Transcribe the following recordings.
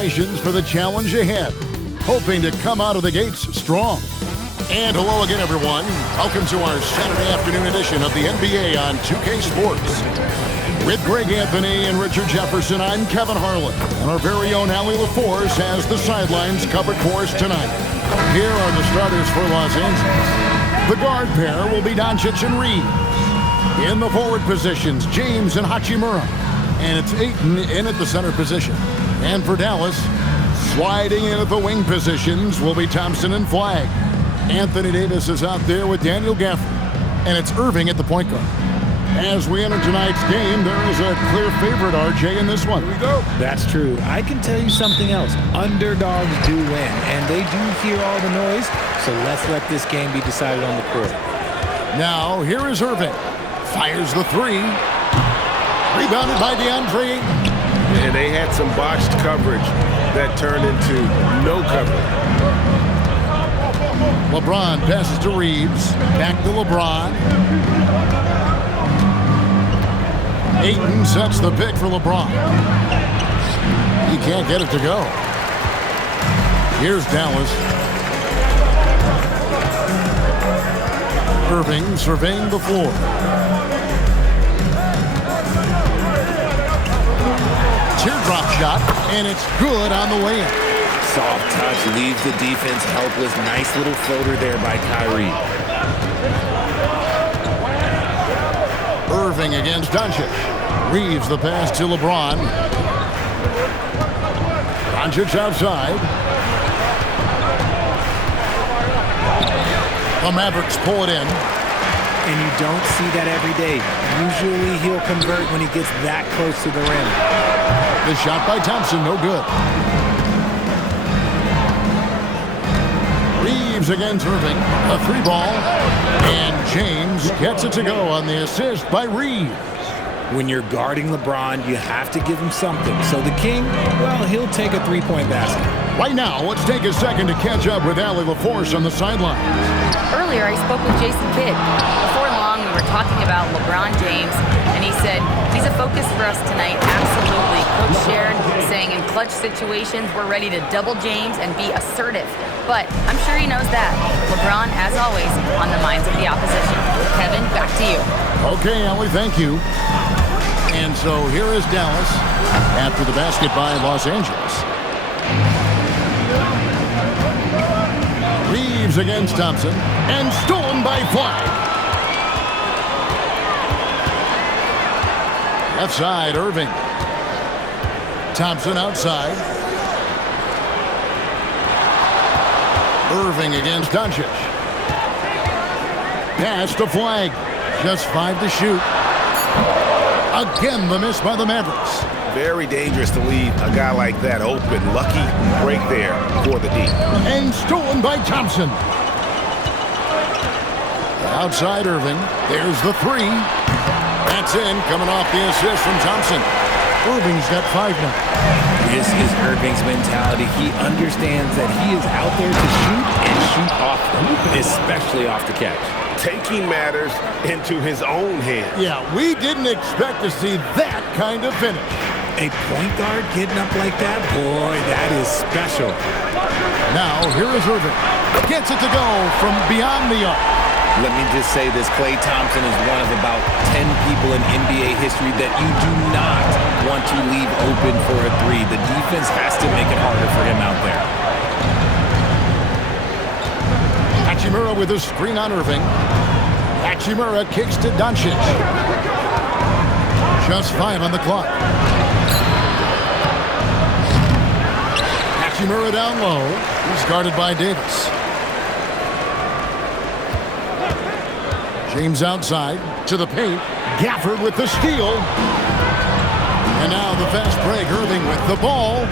preparations for the challenge ahead, hoping to come out of the gates strong. And hello again, everyone. Welcome to our Saturday afternoon edition of the NBA on 2K Sports. With Greg Anthony and Richard Jefferson, I'm Kevin Harlan. And our very own Allie LaForce has the sidelines covered for us tonight. Here are the starters for Los Angeles. The guard pair will be Doncic and Reeves. In the forward positions, James and Hachimura. And it's Ayton in at the center position. And for Dallas, sliding in at the wing positions will be Thompson and Flagg. Anthony Davis is out there with Daniel Gafford. And it's Irving at the point guard. As we enter tonight's game, there is a clear favorite, RJ, in this one. Here we go. That's true. I can tell you something else. Underdogs do win, and they do hear all the noise, so let's let this game be decided on the court. Now, here is Irving. Fires the three. Rebounded by DeAndre Ayton. And they had some botched coverage that turned into no coverage. LeBron passes to Reeves. Back to LeBron. Ayton sets the pick for LeBron. He can't get it to go. Here's Dallas. Irving surveying the floor. Teardrop shot, and it's good on the way in. Soft touch leaves the defense helpless. Nice little floater there by Kyrie. Irving against Doncic. Reeves the pass to LeBron. Doncic outside. The Mavericks pull it in. And you don't see that every day. Usually he'll convert when he gets that close to the rim. The shot by Thompson, no good. Reeves against Irving. A three ball. And James gets it to go on the assist by Reeves. When you're guarding LeBron, you have to give him something. So the King, well, he'll take a three-point basket. Right now, let's take a second to catch up with Allie LaForce on the sidelines. Earlier, I spoke with Jason Kidd. Before long, we were talking about LeBron James, and he said, he's a focus for us tonight. Absolutely. Coach shared, saying in clutch situations, we're ready to double James and be assertive. But I'm sure he knows that. LeBron, as always, on the minds of the opposition. Kevin, back to you. Okay, Allie, thank you. And so here is Dallas after the basket by Los Angeles. Reeves against Thompson, and stolen by Flagg. Left side, Irving. Thompson outside. Irving against Doncic. Pass to Flagg. Just 5 to shoot. Again, the miss by the Mavericks. Very dangerous to leave a guy like that open. Lucky break there for the D. And stolen by Thompson. Outside Irving. There's the three. That's in, coming off the assist from Thompson. Irving's got 5 now. This is Irving's mentality. He understands that he is out there to shoot and shoot often, especially off the catch. Taking matters into his own hands. Yeah, we didn't expect to see that kind of finish. A point guard getting up like that? Boy, that is special. Now, here is Irving. Gets it to go from beyond the arc. Let me just say this, Klay Thompson is one of about 10 people in NBA history that you do not want to leave open for a three. The defense has to make it harder for him out there. Hachimura with a screen on Irving. Hachimura kicks to Doncic. Just 5 on the clock. Hachimura down low. He's guarded by Davis. James outside to the paint. Gafford with the steal. And now the fast break. Irving with the ball.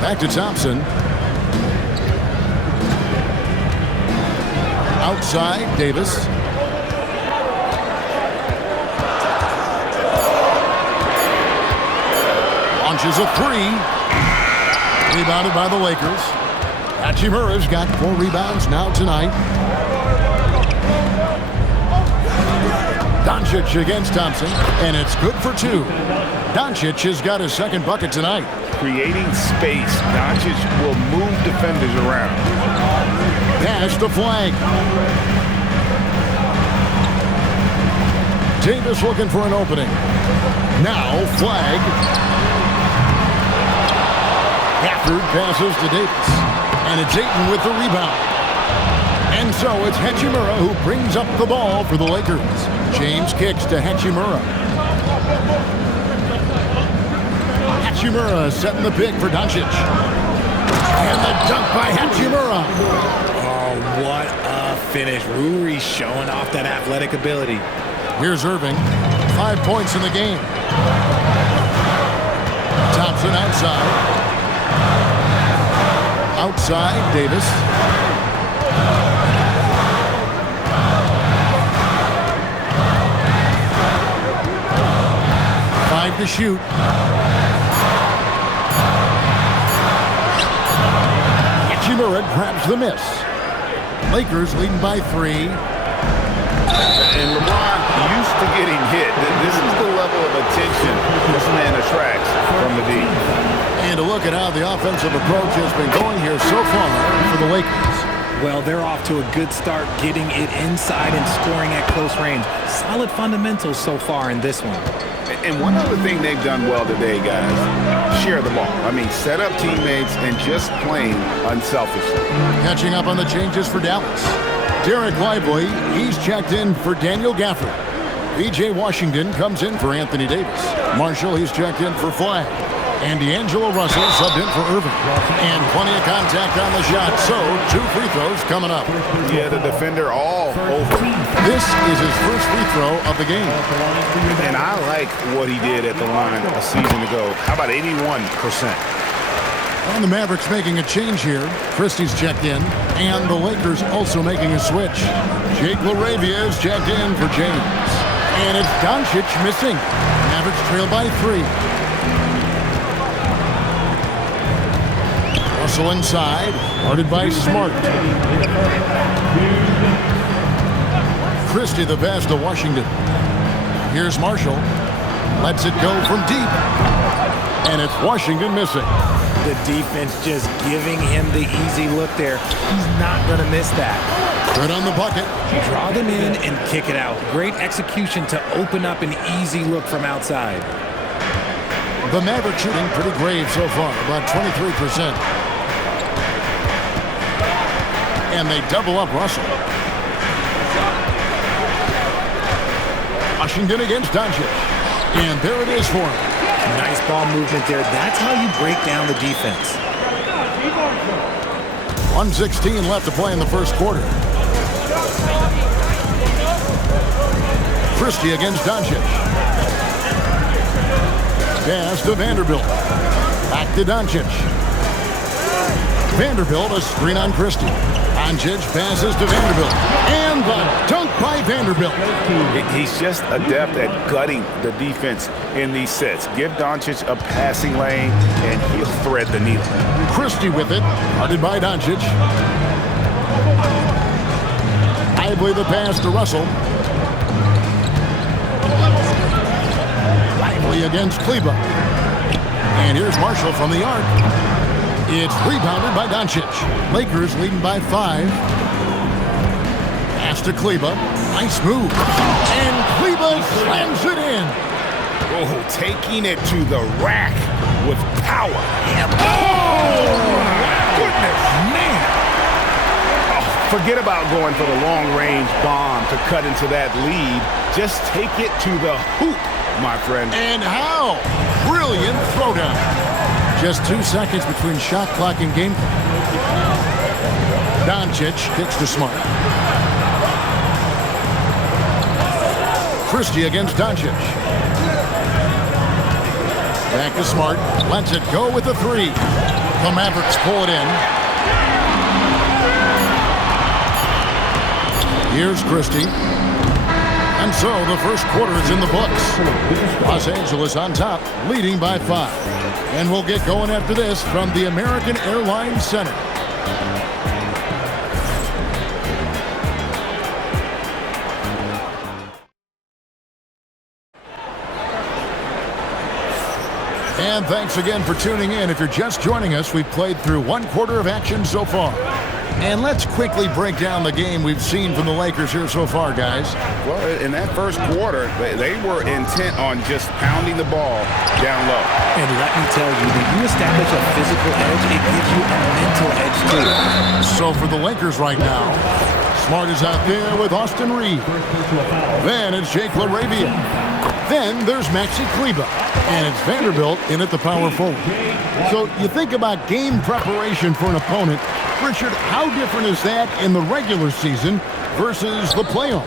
Back to Thompson. Outside, Davis. Launches a three. Rebounded by the Lakers. Hachimura's got 4 rebounds now tonight. Doncic against Thompson, and it's good for 2. Doncic has got his second bucket tonight. Creating space. Doncic will move defenders around. Pass to Flagg. Davis looking for an opening. Now Flagg. Gafford passes to Davis. And it's Ayton with the rebound. And so it's Hachimura who brings up the ball for the Lakers. James kicks to Hachimura. Hachimura setting the pick for Doncic. And the dunk by Hachimura. Oh, what a finish. Rui showing off that athletic ability. Here's Irving. 5 points in the game. Thompson outside. Outside, Davis. Five to shoot. Hachimura grabs the miss. Lakers leading by 3. And LeBron used to getting hit. This is the level of attention this man attracts from the D. And to look at how the offensive approach has been going here so far for the Lakers. Well, they're off to a good start getting it inside and scoring at close range. Solid fundamentals so far in this one. And one other thing they've done well today, guys, share the ball. I mean, set up teammates and just playing unselfishly. Catching up on the changes for Dallas. Derek Lively, he's checked in for Daniel Gafford. P.J. Washington comes in for Anthony Davis. Marshall, he's checked in for Flagg. And D'Angelo Russell subbed in for Irving. And plenty of contact on the shot, so 2 free throws coming up. Yeah, the defender all over. This is his first free throw of the game. And I like what he did at the line a season ago. How about 81%? And the Mavericks making a change here. Christie's checked in, and the Lakers also making a switch. Jake LaRavia is checked in for James. And it's Doncic missing. Mavericks trail by 3. Russell inside, guarded by Smart. Christie the pass to Washington. Here's Marshall. Lets it go from deep. And it's Washington missing. The defense just giving him the easy look there. He's not going to miss that. Good on the bucket. Draw them in and kick it out. Great execution to open up an easy look from outside. The Mavericks shooting pretty grave so far, about 23%. And they double up Russell. Washington against Doncic. And there it is for him. Nice ball movement there. That's how you break down the defense. 1:16 left to play in the first quarter. Christie against Doncic. Pass to Vanderbilt. Back to Doncic. Vanderbilt a screen on Christie. Doncic passes to Vanderbilt. And the dunk by Vanderbilt. He's just adept at gutting the defense in these sets. Give Doncic a passing lane, and he'll thread the needle. Christie with it. Guarded by Doncic. Lively the pass to Russell. Lively against Kleber. And here's Marshall from the arc. It's rebounded by Doncic. Lakers leading by 5. Pass to Kleber. Nice move. And Kleber slams it in. Oh, taking it to the rack with power. Oh, my goodness, man. Oh, forget about going for the long-range bomb to cut into that lead. Just take it to the hoop, my friend. And how? Brilliant throwdown. Just 2 seconds between shot clock and game clock. Doncic kicks to Smart. Christie against Doncic. Back to Smart. Lets it go with the 3. The Mavericks pull it in. Here's Christie. And so the first quarter is in the books. Los Angeles on top, leading by 5. And we'll get going after this from the American Airlines Center. And thanks again for tuning in. If you're just joining us, we've played through one quarter of action so far. And let's quickly break down the game we've seen from the Lakers here so far, guys. Well, in that first quarter, they were intent on just pounding the ball down low. And let me tell you, when you establish a physical edge, it gives you a mental edge too. So for the Lakers right now, Smart is out there with Austin Reeves. Then it's Jake LaRavia. Then there's Maxi Kleber. And it's Vanderbilt in at the power forward. So you think about game preparation for an opponent. Richard, how different is that in the regular season versus the playoffs?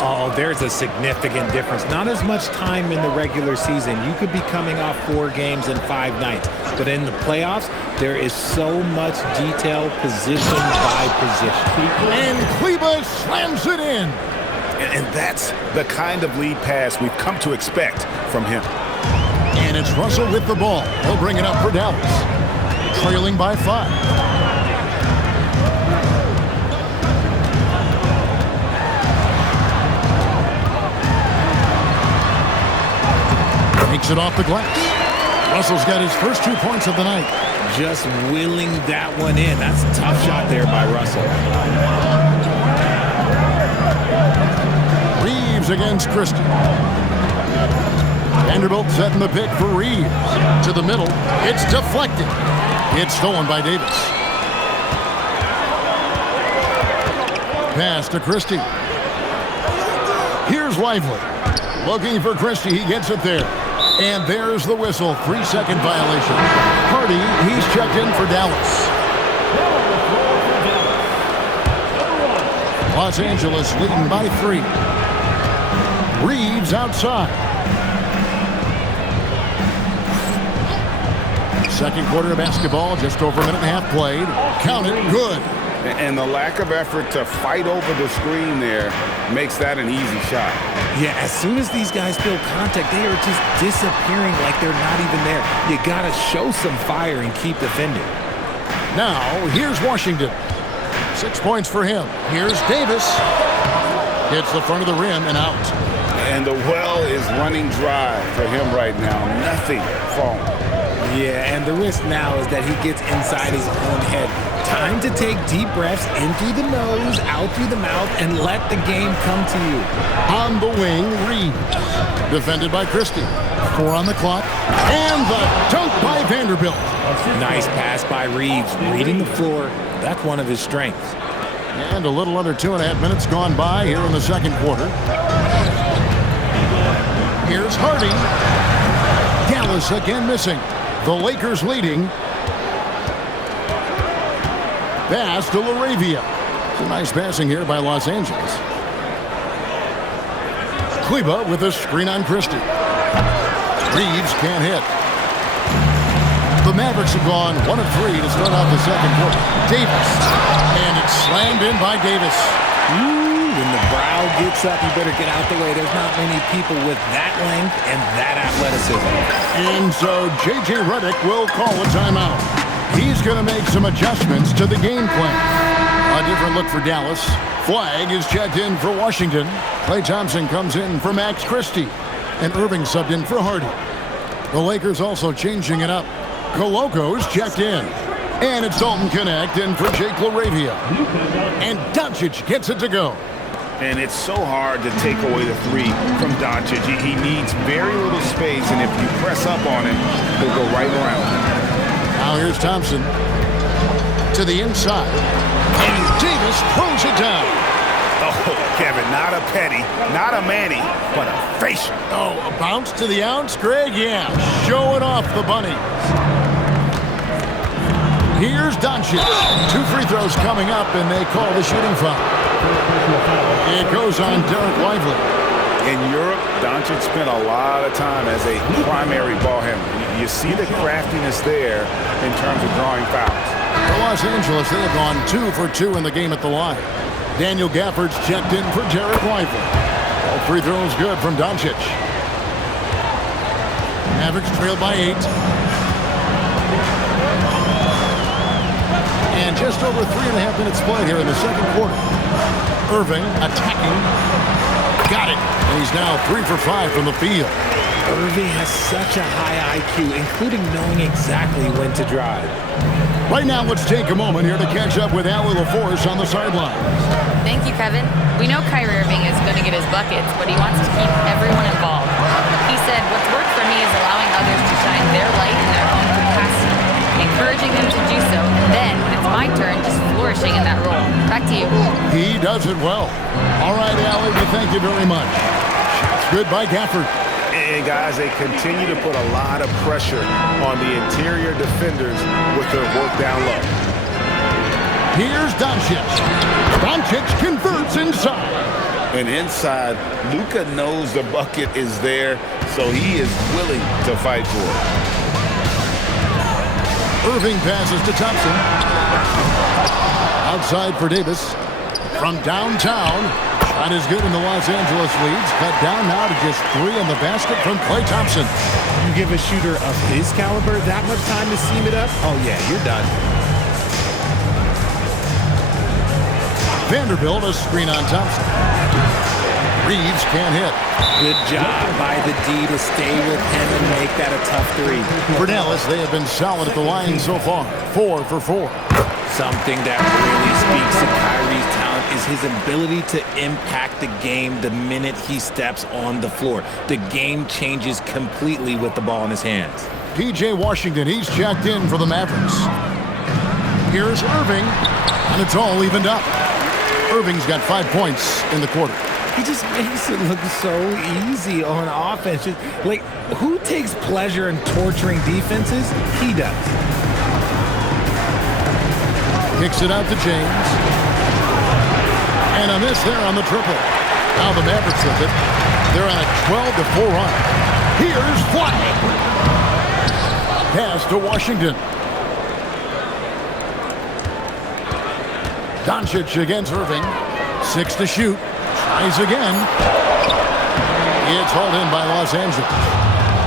Oh, there's a significant difference. Not as much time in the regular season. You could be coming off 4 games in 5 nights. But in the playoffs, there is so much detail position by position. And Kleber slams it in. And that's the kind of lead pass we've come to expect from him. And it's Russell with the ball. He'll bring it up for Dallas. Trailing by 5. Takes it off the glass. Russell's got his first 2 points of the night. Just willing that one in. That's a tough shot there by Russell. Reeves against Christie. Vanderbilt setting the pick for Reeves. To the middle. It's deflected. It's stolen by Davis. Pass to Christie. Here's Lively. Looking for Christie. He gets it there. And there's the whistle. 3-second violation. Hardy, he's checked in for Dallas. Los Angeles leading by 3. Reeves outside. Second quarter of basketball, just over a minute and a half played. Count it, good. And the lack of effort to fight over the screen there makes that an easy shot. Yeah, as soon as these guys feel contact, they are just disappearing like they're not even there. You got to show some fire and keep defending. Now, here's Washington. 6 points for him. Here's Davis. Hits the front of the rim and out. And the well is running dry for him right now. Nothing falling. Yeah, and the risk now is that he gets inside his own head. Time to take deep breaths in through the nose, out through the mouth, and let the game come to you. On the wing, Reeves. Defended by Christie. 4 on the clock. And the dunk by Vanderbilt. Nice pass by Reeves. Reading the floor. That's one of his strengths. And a little under 2.5 minutes gone by here in the second quarter. Here's Hardy. Dallas again missing. The Lakers leading. Pass to LaRavia. Some nice passing here by Los Angeles. Kleber with a screen on Christie. Reeves can't hit. The Mavericks have gone 1 of 3 to start off the second quarter. Davis. And it's slammed in by Davis. When the brow gets up, you better get out the way. There's not many people with that length and that athleticism. And so J.J. Redick will call a timeout. He's going to make some adjustments to the game plan. A different look for Dallas. Flag is checked in for Washington. Klay Thompson comes in for Max Christie. And Irving subbed in for Hardy. The Lakers also changing it up. Coloco's checked in. And it's Dalton Connect in for Jake LaRavia. And Doncic gets it to go. And it's so hard to take away the 3 from Doncic. He needs very little space, and if you press up on him, he'll go right around. Now here's Thompson to the inside. And Davis throws it down. Oh, Kevin, not a Petty, not a Manny, but a facial. Oh, a bounce to the ounce, Greg? Yeah, showing off the bunny. Here's Doncic. 2 free throws coming up, and they call the shooting foul. It goes on Derek Lively. In Europe, Doncic spent a lot of time as a primary ball handler. You see the craftiness there in terms of drawing fouls. For Los Angeles, they have gone 2 for 2 in the game at the line. Daniel Gafford's checked in for Derek Lively. All free throws good from Doncic. Mavericks trailed by 8. And just over 3.5 minutes played here in the second quarter. Irving attacking. Got it. And he's now 3 for 5 from the field. Irving has such a high IQ, including knowing exactly when to drive. Right now, let's take a moment here to catch up with Allie LaForce on the sidelines. Thank you, Kevin. We know Kyrie Irving is going to get his buckets, but he wants to keep everyone involved. He said, what's worked for me is allowing others to shine their light in their own capacity, encouraging them to do so, and then, when it's my turn, just flourishing in that role. Back to you. He does it well. All right, Allie, we thank you very much. Shots good by Gafford. And guys, they continue to put a lot of pressure on the interior defenders with their work down low. Here's Doncic. Doncic converts inside. And inside, Luka knows the bucket is there, so he is willing to fight for it. Irving passes to Thompson. Outside for Davis. From downtown. Shot is good and the Los Angeles leads. Cut down now to just 3 in the basket from Klay Thompson. You give a shooter of his caliber that much time to seam it up? Oh, yeah, you're done. Vanderbilt, a screen on Thompson. Reeves can't hit. Good job by the D to stay with him and make that a tough 3. For Dallas, they have been solid at the line so far. 4 for 4. Something that really speaks to Kyrie's talent is his ability to impact the game the minute he steps on the floor. The game changes completely with the ball in his hands. P.J. Washington, he's checked in for the Mavericks. Here's Irving, and it's all evened up. Irving's got 5 points in the quarter. He just makes it look so easy on offense. Like, who takes pleasure in torturing defenses? He does. Kicks it out to James. And a miss there on the triple. Now the Mavericks with it. They're on a 12-4 run. Here's Flag. Pass to Washington. Doncic against Irving. 6 to shoot. Tries again. It's hauled in by Los Angeles.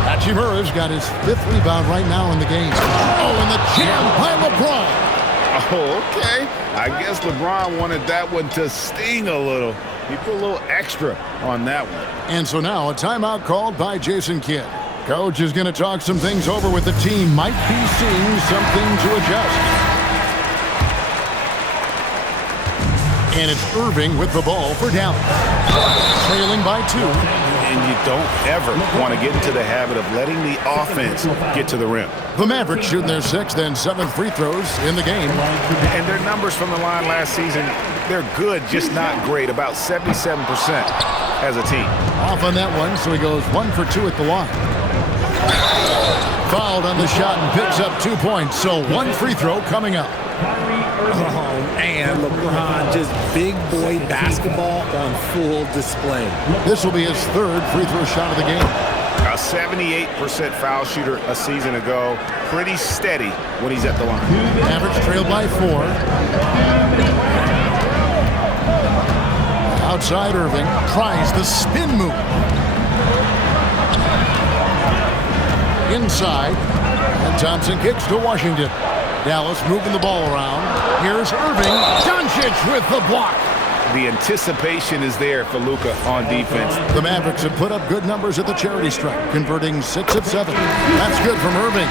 Hachimura's got his 5th rebound right now in the game. Oh, and the jam by LeBron. Oh, okay. I guess LeBron wanted that one to sting a little. He put a little extra on that one. And so now a timeout called by Jason Kidd. Coach is going to talk some things over with the team. Might be seeing something to adjust. And it's Irving with the ball for Dallas. Trailing by 2. And you don't ever want to get into the habit of letting the offense get to the rim. The Mavericks shooting their 6th and 7th free throws in the game. And their numbers from the line last season, they're good, just not great. About 77% as a team. Off on that one, so he goes 1 for 2 at the line. Fouled on the shot and picks up 2 points. So 1 free throw coming up. Oh, man, LeBron, just big boy basketball on full display. This will be his 3rd free throw shot of the game. A 78% foul shooter a season ago. Pretty steady when he's at the line. Mavericks trailed by 4. Outside Irving tries the spin move. Inside, and Thompson kicks to Washington. Dallas moving the ball around. Here's Irving. Doncic with the block. The anticipation is there for Luka on defense. The Mavericks have put up good numbers at the charity stripe, converting 6 of 7. That's good from Irving.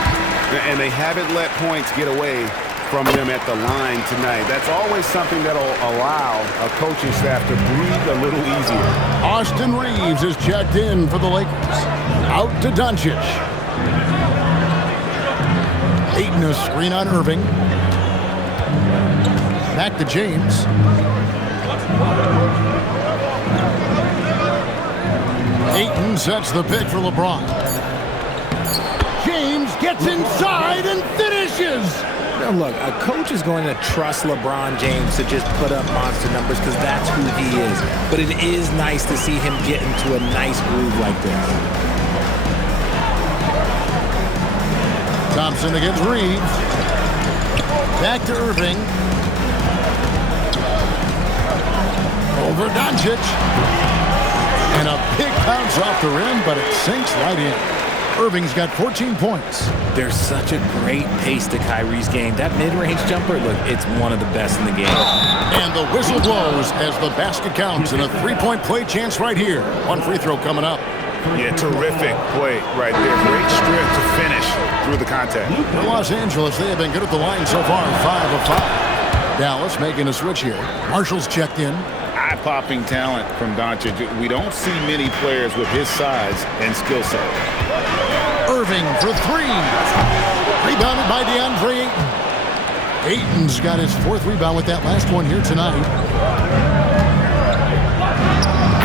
And they haven't let points get away from them at the line tonight. That's always something that'll allow a coaching staff to breathe a little easier. Austin Reeves is checked in for the Lakers. Out to Doncic. Ayton a screen on Irving. Back to James. Ayton sets the pick for LeBron. James gets inside and finishes. Now look, a coach is going to trust LeBron James to just put up monster numbers because that's who he is. But it is nice to see him get into a nice groove like this. Thompson against Reeves. Back to Irving. Over Doncic. And a big bounce off the rim, but it sinks right in. Irving's got 14 points. There's such a great pace to Kyrie's game. That mid-range jumper, look, it's one of the best in the game. And the whistle blows as the basket counts and a 3-point play chance right here. 1 free throw coming up. Yeah, terrific play right there. Great strength to finish through the contact. For Los Angeles, they have been good at the line so far, 5 of 5. Dallas making a switch here. Marshall's checked in. Eye-popping talent from Doncic. We don't see many players with his size and skill set. Irving for 3. Rebounded by DeAndre Ayton. Ayton's got his 4th rebound with that last one here tonight.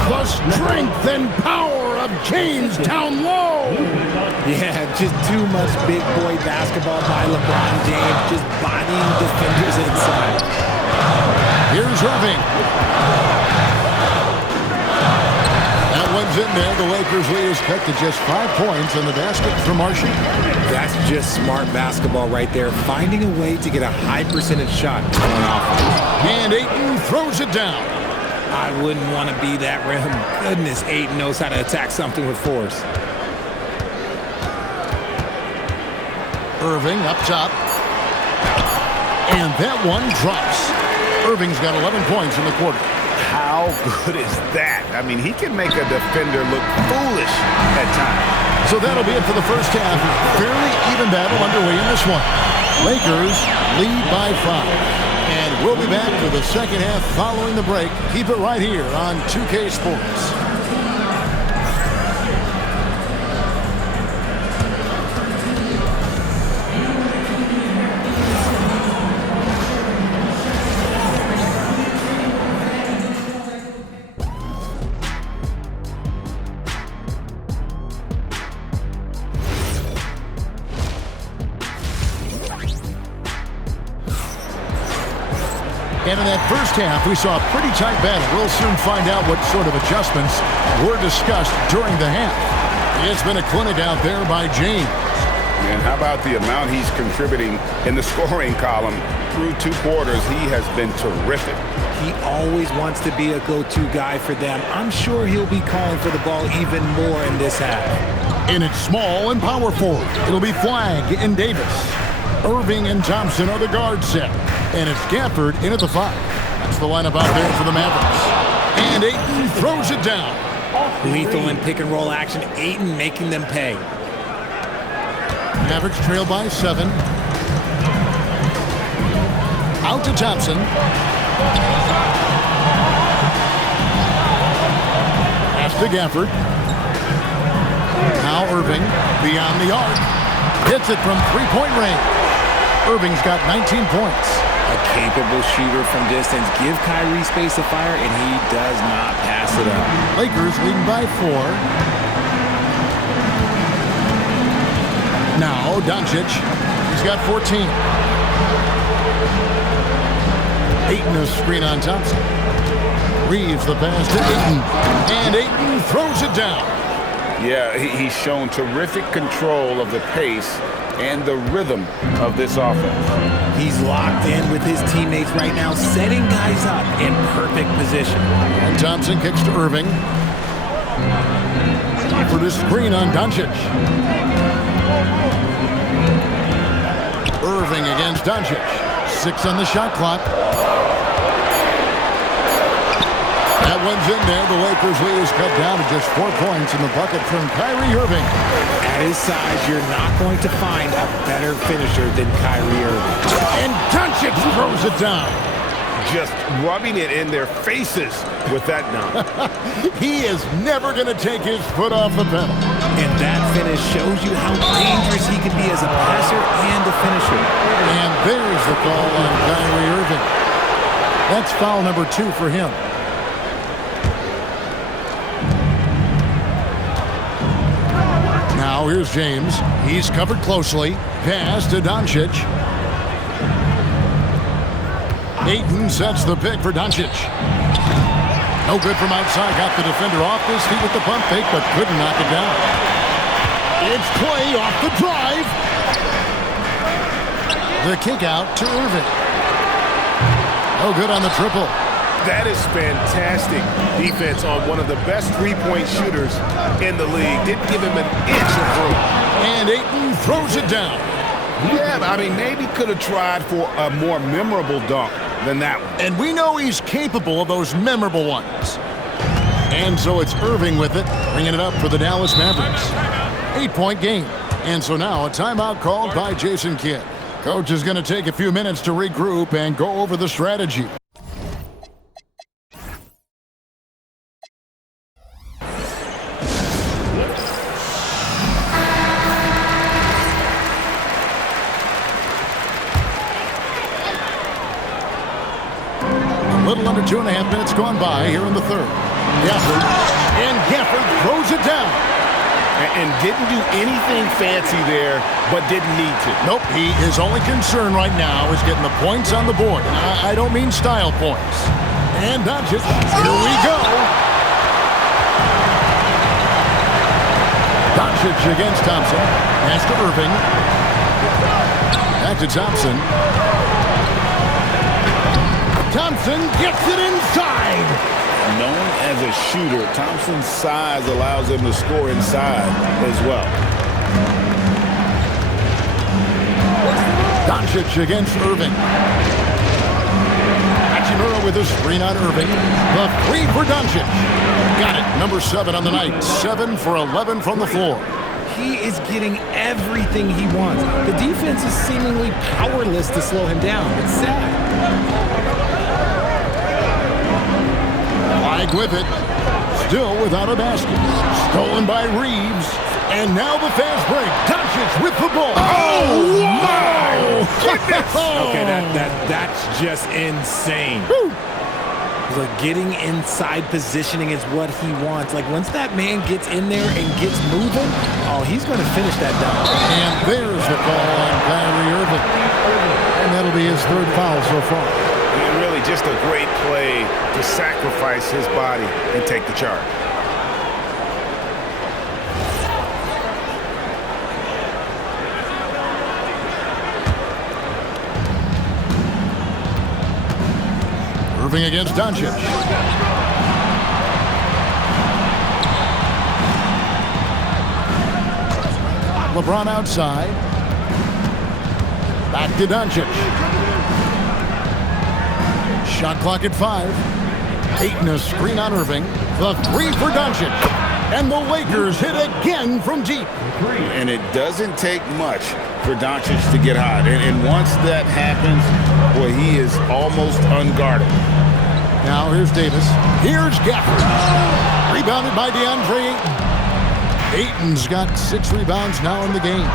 The strength and power of James down low. Yeah, just too much big boy basketball by LeBron James, just bodying defenders inside. Here's Irving. That one's in there. The Lakers lead is cut to just 5 points on the basket from Marshall. That's just smart basketball right there, finding a way to get a high percentage shot going off. And Ayton throws it down. I wouldn't want to be that rim. Goodness, Ayton knows how to attack something with force. Irving up top. And that one drops. Irving's got 11 points in the quarter. How good is that? I mean, he can make a defender look foolish at times. So that'll be it for the first half. Fairly even battle underway in this one. Lakers lead by 5. And we'll be back for the second half following the break. Keep it right here on 2K Sports. And in that first half, we saw a pretty tight battle. We'll soon find out what sort of adjustments were discussed during the half. It's been a clinic out there by James. And how about the amount he's contributing in the scoring column? Through 2 quarters, he has been terrific. He always wants to be a go-to guy for them. I'm sure he'll be calling for the ball even more in this half. And it's small and power forward. It'll be Flagg and Davis. Irving and Thompson are the guard set. And it's Gafford in at the 5. That's the lineup out there for the Mavericks. And Ayton throws it down. Lethal in pick-and-roll action. Ayton making them pay. Mavericks trail by 7. Out to Thompson. Pass to Gafford. Now Irving beyond the arc. Hits it from 3-point range. Irving's got 19 points. A capable shooter from distance. Give Kyrie space to fire, and he does not pass it up. Lakers leading by 4. Now Doncic. He's got 14. Ayton a screen on Thompson. Reeves the pass to Ayton. And Ayton throws it down. Yeah, he's shown terrific control of the pace and the rhythm of this offense. He's locked in with his teammates right now, setting guys up in perfect position. And Thompson kicks to Irving. For the screen on Doncic. Irving against Doncic. 6 on the shot clock. That one's in there. The Lakers lead is cut down to just 4 points in the bucket from Kyrie Irving. At his size, you're not going to find a better finisher than Kyrie Irving. And Doncic throws it down. Just rubbing it in their faces with that dunk. He is never going to take his foot off the pedal. And that finish shows you how dangerous he can be as a passer and a finisher. And there's the call on Kyrie Irving. That's foul number 2 for him. Now here's James. He's covered closely. Pass to Doncic. Ayton sets the pick for Doncic. No good from outside. Got the defender off his feet with the pump fake, but couldn't knock it down. It's Clay off the drive. The kick out to Irving. No good on the triple. That is fantastic defense on one of the best three-point shooters in the league. Didn't give him an inch of room. And Ayton throws it down. Yeah, I mean, maybe could have tried for a more memorable dunk than that one. And we know he's capable of those memorable ones. And so it's Irving with it, bringing it up for the Dallas Mavericks. 8-point game. And so now a timeout called by Jason Kidd. Coach is going to take a few minutes to regroup and go over the strategy. A little under 2.5 minutes gone by here in the third. Gafford, and Gafford throws it down. And didn't do anything fancy there, but didn't need to. Nope, his only concern right now is getting the points on the board. I don't mean style points. And Doncic, here we go. Doncic against Thompson. Pass to Irving. Back to Thompson. Thompson gets it inside. Known as a shooter, Thompson's size allows him to score inside as well. Doncic against Irving. Hachimura with a screen on Irving. The three for Doncic. Got it. Number 7 on the night. 7 for 11 from the floor. He is getting everything he wants. The defense is seemingly powerless to slow him down. It's sad. With it, still without a basket. Stolen by Reeves, and now the fast break. Doncic with the ball. Oh my goodness! Okay, that's just insane. Like getting inside positioning is what he wants. Like once that man gets in there and gets moving, oh, he's going to finish that dunk. And there's the call on Kyrie Irving, and that'll be his 3rd foul so far. And really just a great play to sacrifice his body and take the charge. Irving against Doncic. LeBron outside. Back to Doncic. Shot clock at 5. Ayton a screen on Irving. The 3 for Doncic. And the Lakers hit again from deep. And it doesn't take much for Doncic to get hot. And once that happens, boy, he is almost unguarded. Now here's Davis. Here's Gafford. Rebounded by DeAndre Ayton. Ayton's got 6 rebounds now in the game.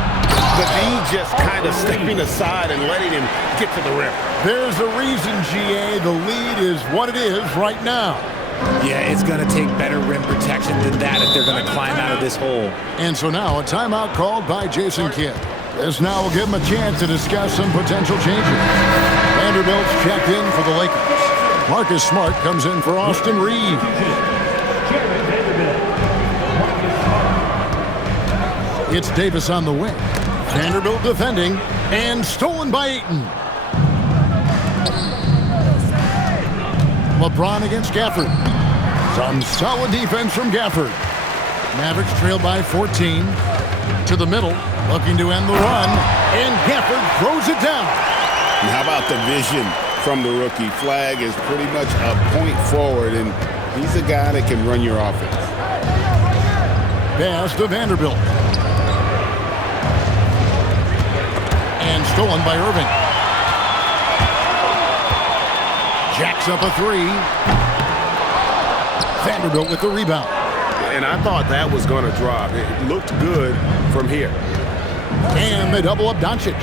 But he just kind of stepping aside and letting him get to the rim. There's a reason, GA, the lead is what it is right now. Yeah, it's going to take better rim protection than that if they're going to climb out of this hole. And so now a timeout called by Jason Kidd. This now will give him a chance to discuss some potential changes. Vanderbilt's checked in for the Lakers. Marcus Smart comes in for Austin Reeves. It's Davis on the wing. Vanderbilt defending, and stolen by Ayton. LeBron against Gafford. Some solid defense from Gafford. Mavericks trail by 14. To the middle, looking to end the run, and Gafford throws it down. And how about the vision from the rookie? Flag is pretty much a point forward, and he's a guy that can run your offense. Pass to Vanderbilt. And stolen by Irving. Jacks up a 3. Vanderbilt with the rebound. And I thought that was going to drop. It looked good from here. And they double up Doncic.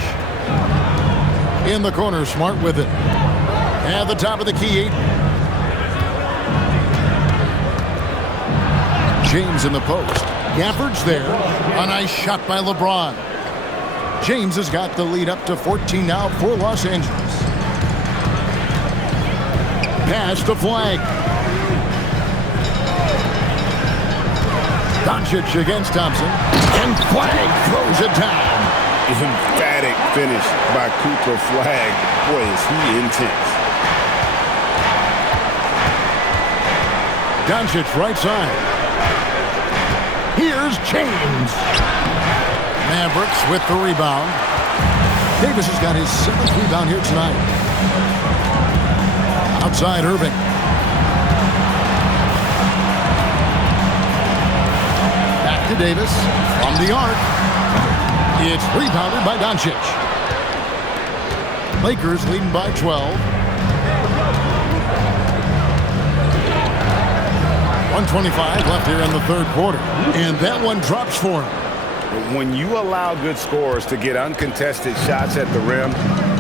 In the corner, Smart with it. At the top of the key, Ayton. James in the post. Gafford's there. A nice shot by LeBron. James has got the lead up to 14 now for Los Angeles. Pass to Flag. Doncic against Thompson. And Flag throws it down. Emphatic finish by Cooper Flag. Boy, is he intense. Doncic right side. Here's James. Mavericks with the rebound. Davis has got his 7th rebound here tonight. Outside Irving. to Davis from the arc. It's rebounded by Doncic. Lakers leading by 12. 1:25 left here in the third quarter. And that one drops for him. When you allow good scorers to get uncontested shots at the rim,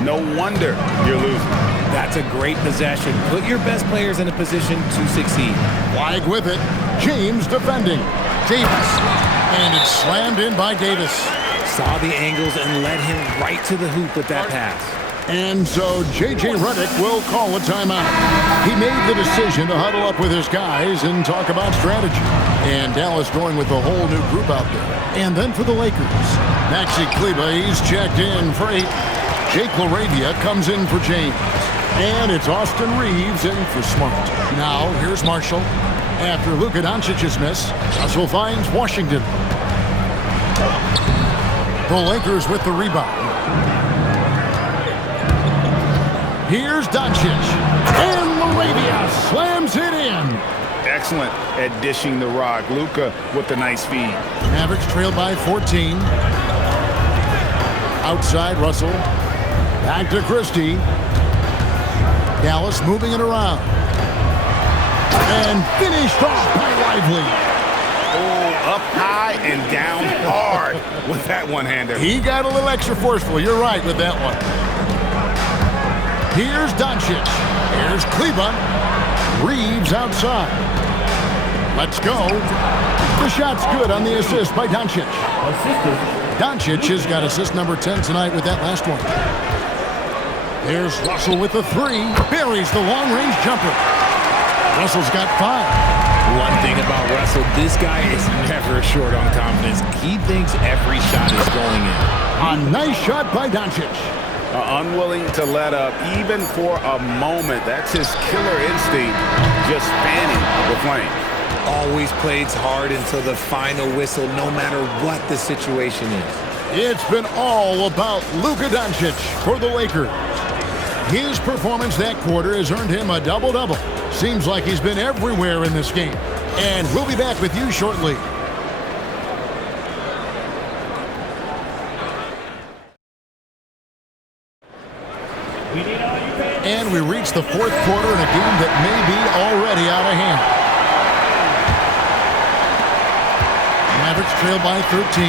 no wonder you're losing. That's a great possession. Put your best players in a position to succeed. Flag with it. James defending. Davis. And it's slammed in by Davis. Saw the angles and led him right to the hoop with that pass. And so J.J. Redick will call a timeout. He made the decision to huddle up with his guys and talk about strategy. And Dallas going with a whole new group out there. And then for the Lakers, Maxi Kleber, he's checked in for 8. Jake LaRavia comes in for James. And it's Austin Reeves in for Smart. Now, here's Marshall. After Luka Doncic's miss, Russell finds Washington. The Lakers with the rebound. Here's Doncic. And LaRavia slams it in. Excellent at dishing the rock. Luka with the nice feed. Mavericks trailed by 14. Outside, Russell. Back to Christie. Dallas moving it around. And finished off by Lively. Oh, up high and down hard with that one-hander. He got a little extra forceful. You're right with that one. Here's Doncic. Here's Kleber. Reeves outside. Let's go. The shot's good on the assist by Doncic. Doncic has got assist number 10 tonight with that last one. There's Russell with the 3. Buries the long-range jumper. Russell's got 5. One thing about Russell, this guy is never short on confidence. He thinks every shot is going in. A nice shot by Doncic. Unwilling to let up even for a moment. That's his killer instinct, just fanning the flame. Always plays hard until the final whistle, no matter what the situation is. It's been all about Luka Doncic for the Lakers. His performance that quarter has earned him a double-double. Seems like he's been everywhere in this game. And we'll be back with you shortly. And we reach the fourth quarter in a game that may be already out of hand. Mavericks trail by 13.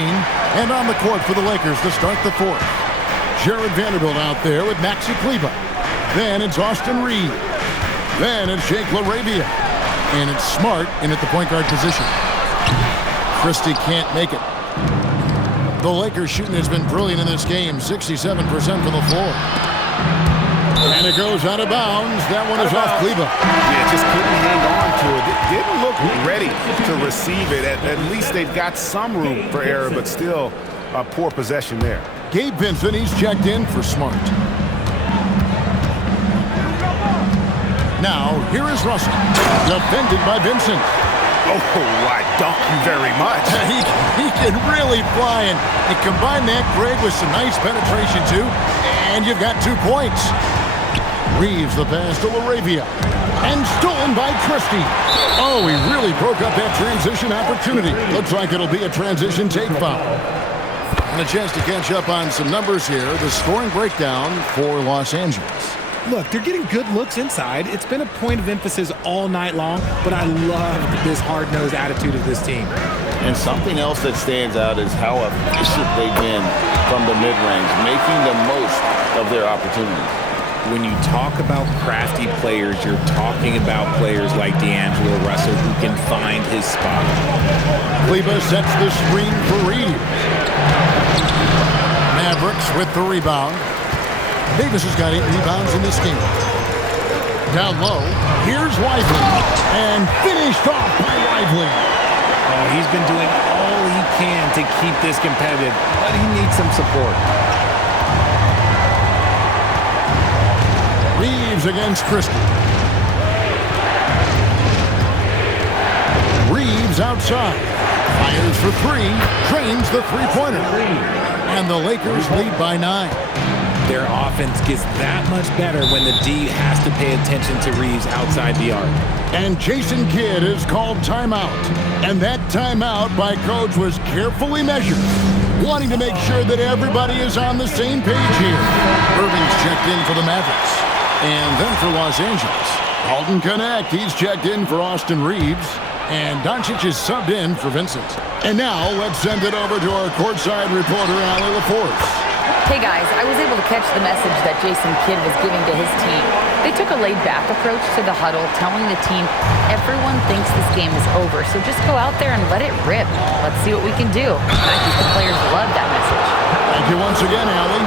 And on the court for the Lakers to start the fourth. Jared Vanderbilt out there with Maxi Kleber. Then it's Austin Reeves. Then it's Jake LaRavia. And it's Smart in at the point guard position. Christie can't make it. The Lakers shooting has been brilliant in this game. 67% from the floor. And it goes out of bounds. That one is off Kleber. Yeah, just couldn't hang on to it. It didn't look ready to receive it. At least they've got some room for error, but still a poor possession there. Gabe Vincent, he's checked in for Smart. Now, here is Russell. Defended by Vincent. Oh, I thank you very much. He can really fly, and combine that, Greg, with some nice penetration, too. And you've got 2 points. Reeves the pass to LaRavia. And stolen by Christie. Oh, he really broke up that transition opportunity. Looks like it'll be a transition take foul. And a chance to catch up on some numbers here. The scoring breakdown for Los Angeles. Look, they're getting good looks inside. It's been a point of emphasis all night long, but I love this hard-nosed attitude of this team. And something else that stands out is how efficient they've been from the mid-range, making the most of their opportunities. When you talk about crafty players, you're talking about players like D'Angelo Russell who can find his spot. Kleber sets the screen for Reeves. Mavericks with the rebound. Davis has got 8 rebounds in this game. Down low, here's Lively. And finished off by Lively. Oh, he's been doing all he can to keep this competitive, but he needs some support. Reeves against Christie. Reeves outside. Fires for 3. Drains the three-pointer. And the Lakers lead by 9. Their offense gets that much better when the D has to pay attention to Reeves outside the arc. And Jason Kidd is called timeout. And that timeout by Coach was carefully measured, wanting to make sure that everybody is on the same page here. Irving's checked in for the Mavericks. And then for Los Angeles, Dalton Knecht, he's checked in for Austin Reeves. And Doncic is subbed in for Vincent. And now let's send it over to our courtside reporter, Allie LaForce. Hey guys, I was able to catch the message that Jason Kidd was giving to his team. They took a laid-back approach to the huddle, telling the team, everyone thinks this game is over, so just go out there and let it rip. Let's see what we can do. And I think the players love that message. Thank you once again, Allie.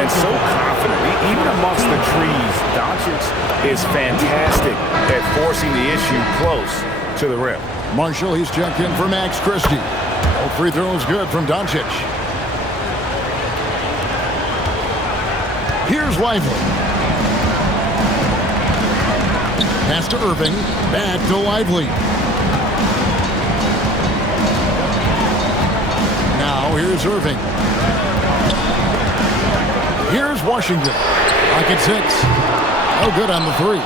And so confident. Even amongst the trees, Doncic is fantastic at forcing the issue close to the rim. Marshall, he's checked in for Max Christie. All free throws good from Doncic. Here's Lively. Pass to Irving. Back to Lively. Now here's Irving. Here's Washington. Pocket 6. Oh, good on the 3.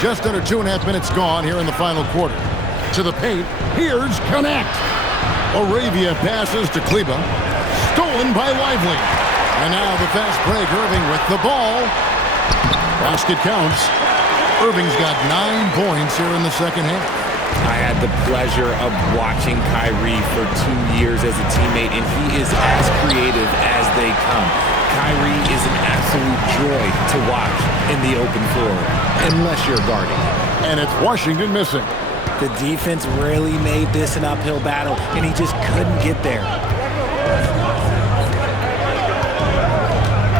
Just under 2.5 minutes gone here in the final quarter. To the paint. Here's Knecht. Arabia passes to Kleber. Stolen by Lively. And now the fast break. Irving with the ball. Basket counts. Irving's got 9 points here in the second half. I had the pleasure of watching Kyrie for 2 years as a teammate, and he is as creative as they come. Kyrie is an absolute joy to watch in the open floor, unless you're guarding. And it's Washington missing. The defense really made this an uphill battle, and he just couldn't get there.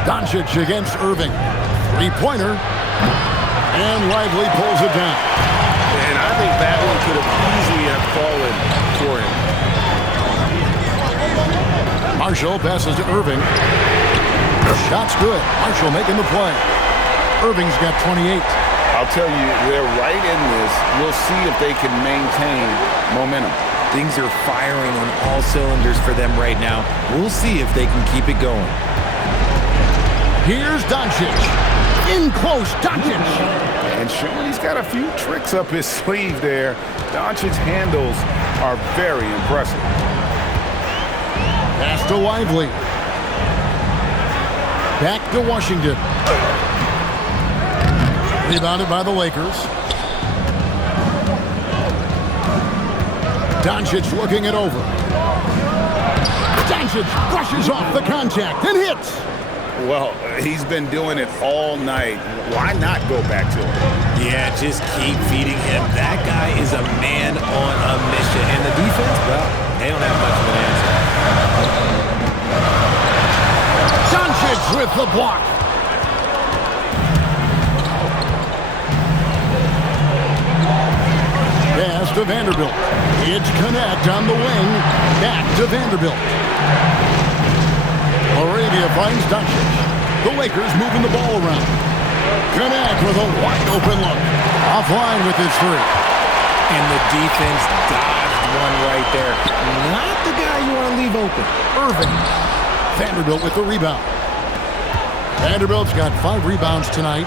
Doncic against Irving. Three-pointer. And Lively pulls it down. And I think that one could have easily have fallen for him. Marshall passes to Irving. The shot's good. Marshall making the play. Irving's got 28. I'll tell you, they're right in this. We'll see if they can maintain momentum. Things are firing on all cylinders for them right now. We'll see if they can keep it going. Here's Doncic. In close, Doncic. And showing he's got a few tricks up his sleeve there. Doncic's handles are very impressive. Pass to Lively. Back to Washington. Rebounded by the Lakers. Doncic looking it over. Doncic brushes off the contact and hits. Well, he's been doing it all night. Why not go back to him? Yeah, just keep feeding him. That guy is a man on a mission. And the defense, well, they don't have much of an answer. Doncic with the block. Pass to Vanderbilt. It's Knecht on the wing. Back to Vanderbilt. Arabia finds Doncic. The Lakers moving the ball around. Knecht with a wide open look. Offline with his 3. And the defense dodged one right there. Not the guy you want to leave open. Irving. Vanderbilt with the rebound. Vanderbilt's got 5 rebounds tonight.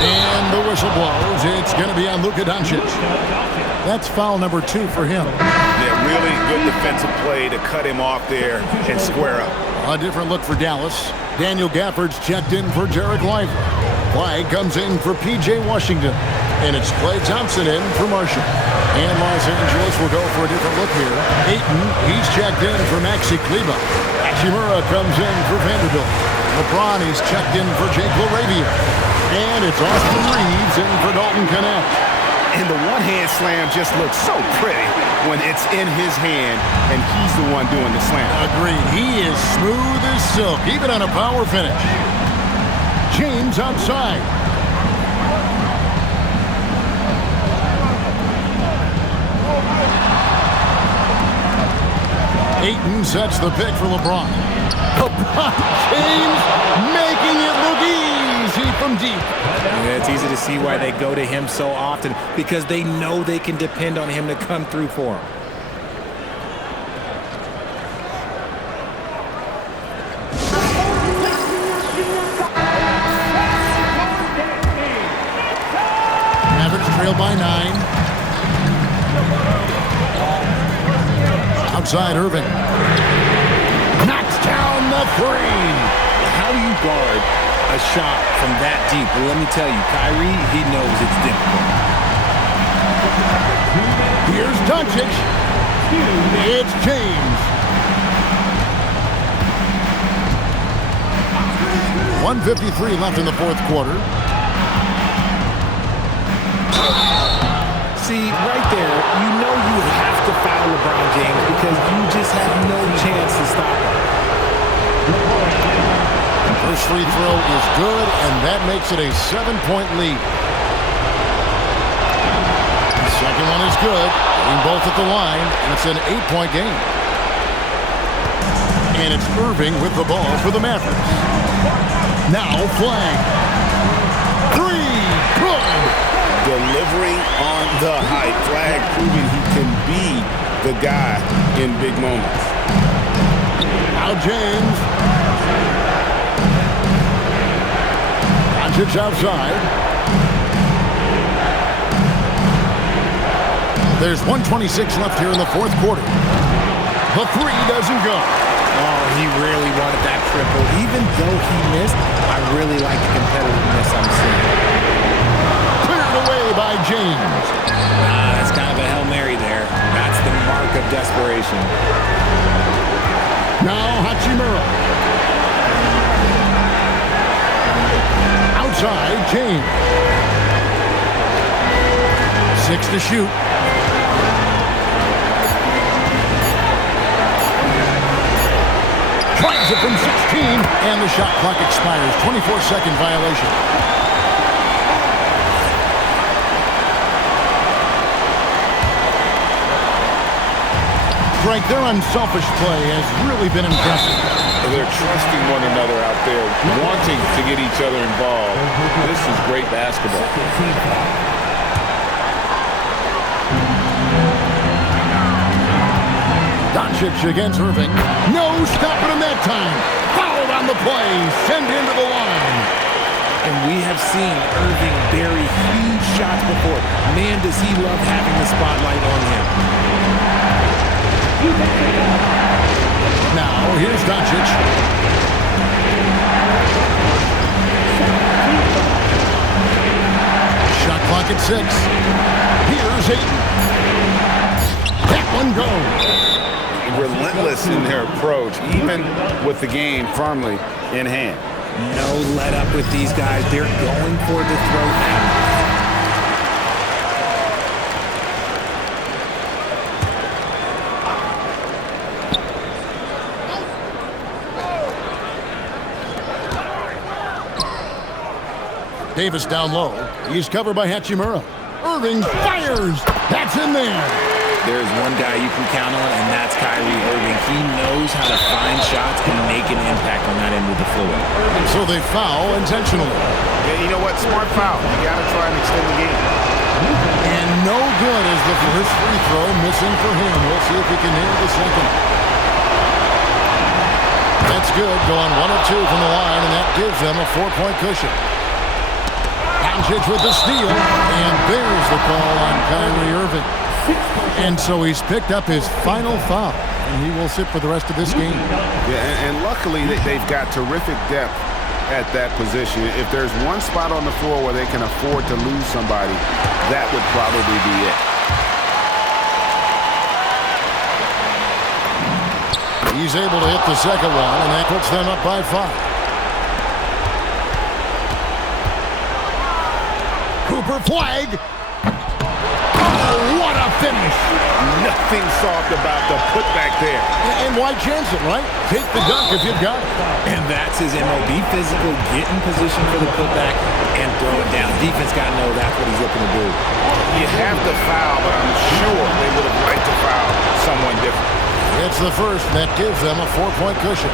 And the whistle blows. It's going to be on Luka Doncic. That's foul number 2 for him. Yeah, really good defensive play to cut him off there and square up. A different look for Dallas. Daniel Gafford's checked in for Derek Lively. Flag comes in for P.J. Washington. And it's Klay Thompson in for Marshall. And Los Angeles will go for a different look here. Ayton, he's checked in for Maxi Kleber. Hachimura comes in for Vanderbilt. LeBron is checked in for Jake LaRavia. And it's Austin Reeves in for Dalton Knecht. And the one-hand slam just looks so pretty when it's in his hand and he's the one doing the slam. Agreed. He is smooth as silk, even on a power finish. James outside. Ayton sets the pick for LeBron. LeBron James making it look easy from deep. Yeah, it's easy to see why they go to him so often, because they know they can depend on him to come through for them. trail by 9. Outside Irving. Knocks down the 3. How do you guard a shot from that deep? Well, let me tell you, Kyrie, he knows it's difficult. Here's Doncic. It's James. 1:53 left in the fourth quarter. See, right there, you know you have to foul LeBron James because you just have no chance to stop him. First free throw is good, and that makes it a 7-point lead. The second one is good, getting both at the line, and it's an 8-point game. And it's Irving with the ball for the Mavericks. Now flag. 3, good. Delivering on the high flag, proving he can be the guy in big moments. Now James. Doncic outside. There's 1:26 left here in the fourth quarter. The 3 doesn't go. Oh, he really wanted that triple. Even though he missed, I really like the competitiveness I'm seeing. Cleared away by James. That's kind of a Hail Mary there. That's the mark of desperation. Now Hachimura. Outside, James. 6 to shoot. Tries it from 16, and the shot clock expires. 24-second violation. Frank, their unselfish play has really been impressive. They're trusting one another out there, wanting to get each other involved. This is great basketball. Doncic against Irving. No stopping him that time. Fouled on the play. Send into the line. And we have seen Irving bury huge shots before. Man, does he love having the spotlight on him. Now, here's Doncic. Shot clock at 6. Here's Ayton. That one goes. Relentless in their approach, even with the game firmly in hand. No let up with these guys. They're going for the throat now. Davis down low. He's covered by Hachimura. Irving fires. That's in there. There's one guy you can count on, and that's Kyrie Irving. He knows how to find shots and make an impact on that end of the floor. So they foul intentionally. Yeah, you know what? Smart foul. You got to try and extend the game. And no good is the first free throw missing for him. We'll see if he can hit the second. That's good. Going 1 of 2 from the line, and that gives them a 4-point cushion. Doncic with the steal, and there's the call on Kyrie Irving. And so he's picked up his final foul, and he will sit for the rest of this game. Yeah, and luckily they've got terrific depth at that position. If there's one spot on the floor where they can afford to lose somebody, that would probably be it. He's able to hit the second one, and that puts them up by 5. Cooper flag. Oh, what a finish. Nothing soft about the putback there. And why chance it, right? Take the dunk if you've got it. And that's his MO. Be physical, get in position for the putback, and throw it down. Defense got to know that's what he's looking to do. You have to foul, but I'm sure they would have liked to foul someone different. It's the first, and that gives them a 4-point cushion.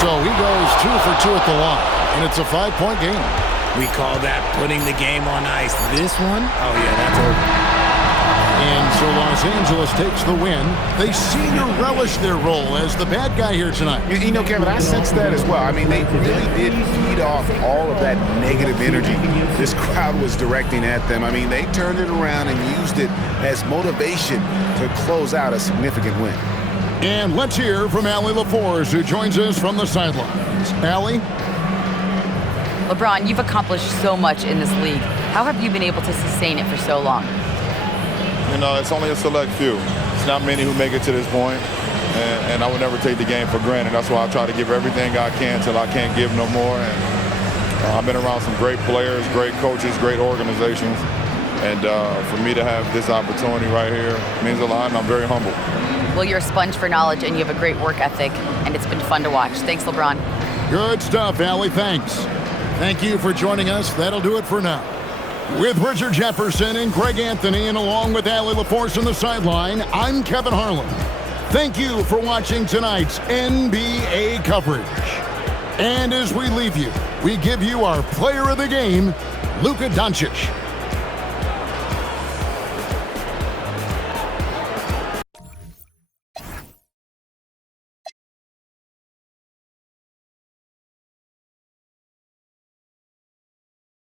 So he goes 2 for 2 at the line, and it's a 5-point game. We call that putting the game on ice. This one, oh yeah, that's over. And so Los Angeles takes the win. They seem to relish their role as the bad guy here tonight. You know, Kevin, I sense that as well. I mean, they really did feed off all of that negative energy this crowd was directing at them. I mean, they turned it around and used it as motivation to close out a significant win. And let's hear from Allie LaForce, who joins us from the sidelines. Allie? LeBron, you've accomplished so much in this league. How have you been able to sustain it for so long? You know, it's only a select few. It's not many who make it to this point, and I would never take the game for granted. That's why I try to give everything I can till I can't give no more. And I've been around some great players, great coaches, great organizations, and for me to have this opportunity right here means a lot, and I'm very humble. Well, you're a sponge for knowledge, and you have a great work ethic, and it's been fun to watch. Thanks, LeBron. Good stuff, Allie. Thanks. Thank you for joining us. That'll do it for now. With Richard Jefferson and Greg Anthony, and along with Allie LaForce on the sideline, I'm Kevin Harlan. Thank you for watching tonight's NBA coverage. And as we leave you, we give you our player of the game, Luka Doncic.